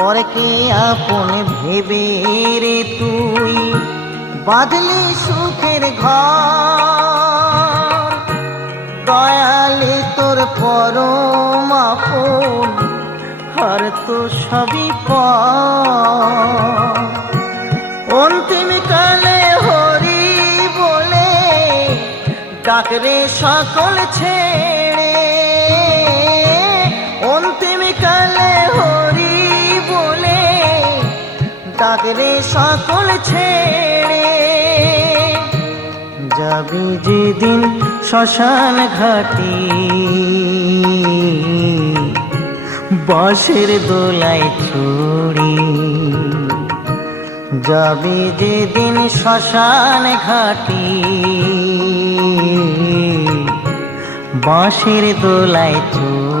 পরকে আপন ভেবে রে তুই বাঁধলি সুখের ঘর, দয়ালে তোর পরম আপন আর তো সবই পর। অন্তিম কালে হরি বলে ডাকরে সকল ছেড়ে, অন্তিম কালে হরি বলে ডাকরে সকল ছেড়ে। যাবি যেদিন শ্মশান ঘাটি বাঁশের দোলায় ছড়ি, যাবি যেদিন শ্মশান ঘাটি বাঁশের দোলায় ছড়ি।